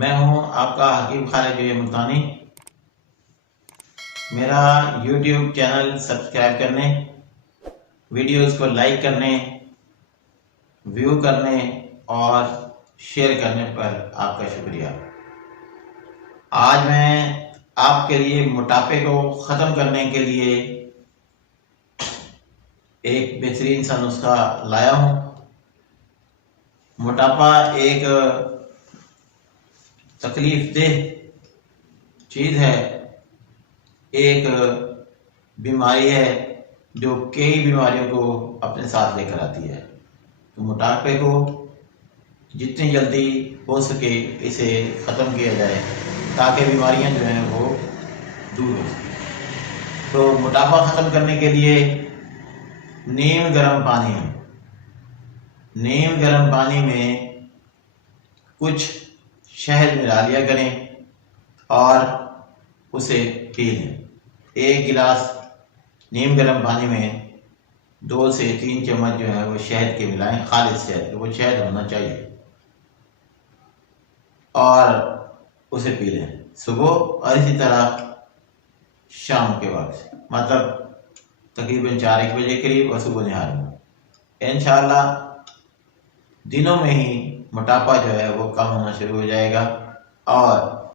मैं हूं आपका हकीम खालिद मुल्तानी। मेरा YouTube चैनल सब्सक्राइब करने, वीडियोस को लाइक करने, व्यू करने और शेयर करने पर आपका शुक्रिया। आज मैं आपके लिए मोटापे को ख़त्म करने के लिए एक बेहतरीन सा नुस्खा लाया हूँ। मोटापा एक तकलीफ देह चीज़ है, एक बीमारी है जो कई बीमारियों को अपने साथ लेकर आती है। तो मोटापे को जितनी जल्दी हो सके इसे ख़त्म किया जाए ताकि बीमारियां जो हैं वो दूर हो सकें। तो मोटापा ख़त्म करने के लिए नीम गर्म पानी में कुछ शहद मिला लिया करें और उसे पी लें। 1 गिलास नीम गर्म पानी में 2 से 3 चम्मच जो है वो शहद के मिलाएं, खालिद शहद, वो शहद होना चाहिए, और उसे पी लें सुबह और इसी तरह शाम के वक्त, मतलब तकरीबन 4-1 बजे करीब और सुबह निहार में। इंशाअल्लाह दिनों में ही मोटापा जो है वो कम होना शुरू हो जाएगा और